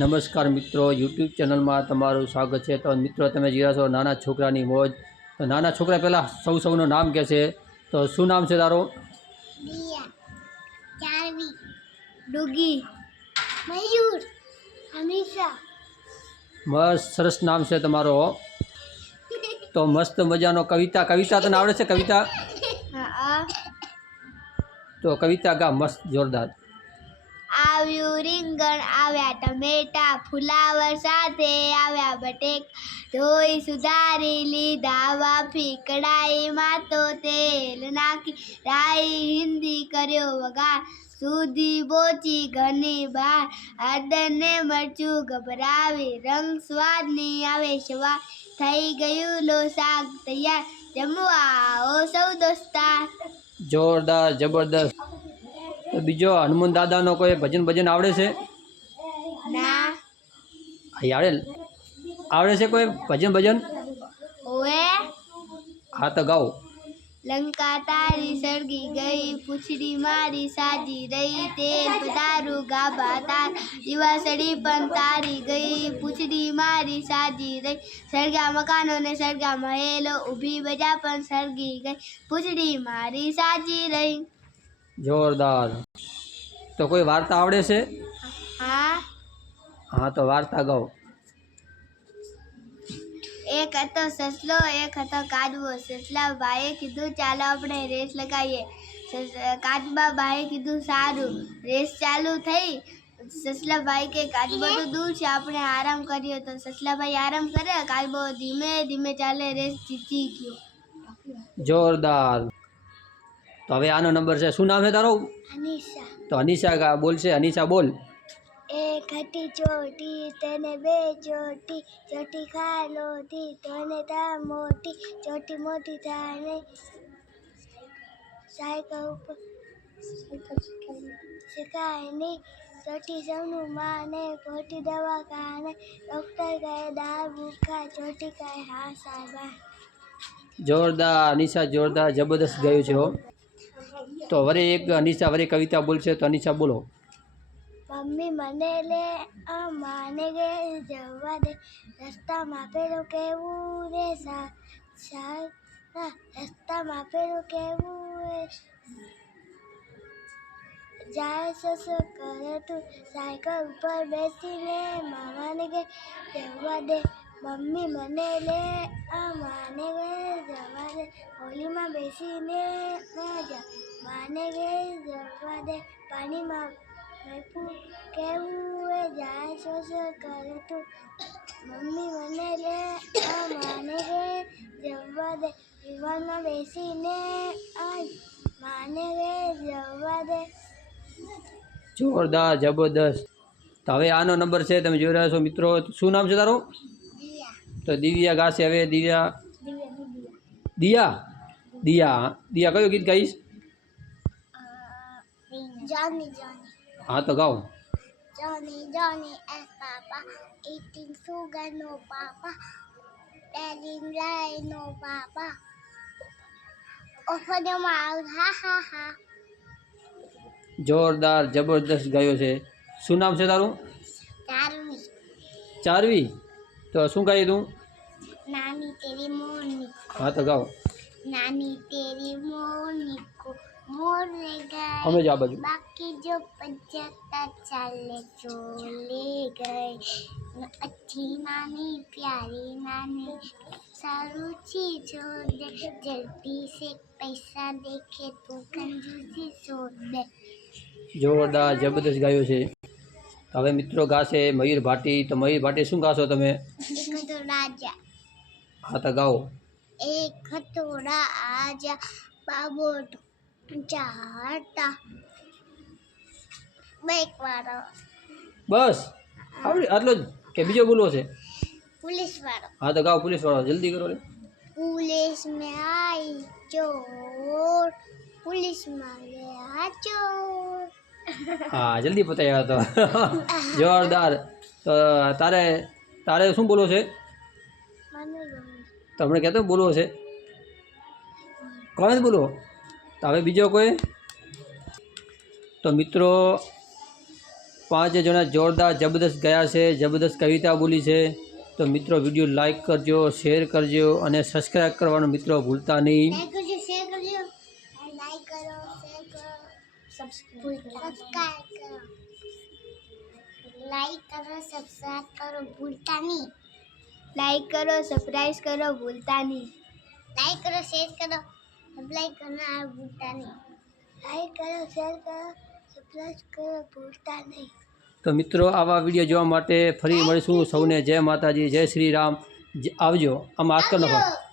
નમસ્કાર મિત્રો યુટ્યુબ ચેનલમાં તમારું સ્વાગત છે. તો મિત્રો તમે જીરા છો નાના છોકરાની મોજ. તો નાના છોકરા પહેલાં સૌ સૌનું નામ કહે છે. તો શું નામ છે તારું? મયુર મસ્ત સરસ નામ છે તમારો. તો મસ્ત મજાનો કવિતા. કવિતા તને આવડે છે કવિતા? તો કવિતા ગા મસ્ત જોરદાર. આવ્યું. રીંગણ આવ્યા ટમેટા ફુલાવર સાથે આવ્યા. બટેક ધોઈ સુધારી લીધા. વાફી કડાઈમાં તો તેલ નાખી રાઈ હિન્દી કર્યો. વગાર સુધી બોચી ઘરની બહાર આદરને મરચું ગભરાવી રંગ સ્વાદની આવે. સવાર થઈ ગયું. લો શાક તૈયાર. જમવા આવો સૌ દોસ્તાર. જોરદાર, જબરદસ્ત. તો બીજો હનુમાન દાદાનો કોઈ ભજન ભજન આવડે છે? આવડે આવડે છે કોઈ ભજન ભજન? હા તો ગાઓ. લંકા તારી સળગી ગઈ પૂછડી મારી સાજી રહી તેલ પધારું ગાભા તાર. દિવાસળી પણ તારી ગઈ પૂછડી મારી સાજી રહી. સળગા મકાનો ને સળગા મહેલો ઊભી બજા પણ સળગી ગઈ. પૂછડી મારી સાજી રહી. જોરદાર. તો કોઈ વાર્તા આવડે છે? હા. હા તો વાર્તા ગાઓ. એક હતો સસલો એક હતો કાચબો સસલા ભાઈએ કીધું ચાલો આપણે રેસ લગાવીએ. સસ- કાચબા ભાઈએ કીધું સારું રેસ ચાલુ થઈ. સસલાભાઈ કે કાચબો તો દૂર છે આપણે આરામ કરીએ. તો સસલાભાઈ આરામ કરે કાચબો ધીમે ધીમે ચાલે રેસ જીતી ગયો. જોરદાર. તો હવે આનો નંબર છે. શું નામ છે તારો? અનિશા. તો અનિશા બોલશે. અનિશા બોલ. એક હતી ચોટી તેને બે ચોટી ચોટી ખાલોથી તને તા મોટી ચોટી મોટી થાને. સાયકલ ઉપર શીખાય નહીં. ચોટી સૌનું માને ખોટી દવાખાને. ડૉક્ટર કહે દાળ ભૂખા. ચોટી કહે હા સાહેબ જોરદાર નિશા જોરદાર જબરદસ્ત ગયું છે હો. તો વરે એક અનિશા વરે કવિતા બોલશે તો અનિશા બોલો. મમ્મી મને લે આ માને ગે, જવા દે. રસ્તામાં પેલું કેવું રે, સા રસ્તામાં પેલું કેવું જાય સસ કરે, તું સાયકલ ઉપર બેસીને મામાને કે જવા દે. મમ્મી મને લે આ માને ગે જવા દે. હોલીમાં બેસીને ના જા, માને ગે જવા દે. પાણીમાં કેવું એ જાય સસ કરે તું મમ્મી મને લે આ માને ગે જવા દે. વિમાનમાં બેસીને આ માને ગે જવા દે. જોરદાર, જબરદસ્ત. તો હવે આનો નંબર છે, તમે જોઈ રહ્યા છો મિત્રો. શું નામ છે તારું? તો દિવ્યા ગાશે હવે દિવ્યા દિવ્યા દિયા દિયા દિયા કયું ગીત ગાઈશ Johnny, Johnny, હા તો ગાઓ Johnny, Johnny, as Papa, eating sugar, no Papa, telling lie, no Papa. Open your mouth, ha ha ha. જોરદાર જબરદસ્ત ગાયો છે શું નામ છે તારું ચારવી ચારવી તો શું ગાયું તું? નાની તેરી મોરની હા તો ગાઓ. નાની તેરી મોરની મોર રે ગઈ અમે જા બાજુ. બાકી જો પજતા ચાલે ચોલે ગઈ અચ્છી નાની પ્યારી નાની. સારું છે જો દે. જલ્દી સે પૈસા દેખે તું કંજૂસી છોડ દે જોરદાર જબરદસ્ત ગાયો છે. હવે મિત્રો ગાશે મયુર ભાટી. તો મયુર ભાટી શું ગાશો તમે? હા તો ગાઓ. એક હતો રાજા બાબો ચાહતા બાઈક વાળો. બસ. આવડી આટલો જ કે બીજો બોલવો છે? પોલીસ વાળો. હા તો ગાઓ પોલીસ વાળો. જલ્દી કરો પોલીસ મે આઈ ચોર. પોલીસમાં ગયા ચોર. હા, જલ્દી પતાવી આવ્યો તો. જોરદાર. તો તારે તારે શું બોલવું છે? મને તમને કહેતો બોલવો છે? કોને બોલવો? તો હવે બીજો કોઈ? તો મિત્રો, પાંચ જણા જોરદાર જબરદસ્ત ગયા છે, જબરદસ્ત કવિતા બોલી છે. તો મિત્રો, વીડિયો લાઈક કરજો, શેર કરજો અને સબસ્ક્રાઈબ કરવાનું મિત્રો ભૂલતા નહીં. સબસ્ક્રાઇબ કરો લાઈક કરો સબસ્ક્રાઇબ કરો ભૂલતા નહીં લાઈક કરો સબસ્ક્રાઇબ કરો ભૂલતા નહીં લાઈક કરો શેર કરો સબસ્ક્રાઇબ કરना ભૂલતા નહીં લાઈક કરો શેર કરો સબસ્ક્રાઇબ કરો ભૂલતા નહીં તો મિત્રો આવા વીડિયો જોવા માટે ફરી મળીશું. સૌને જય માતાજી જય શ્રી રામ. જ- આવજો. આમ આજકાલ કરી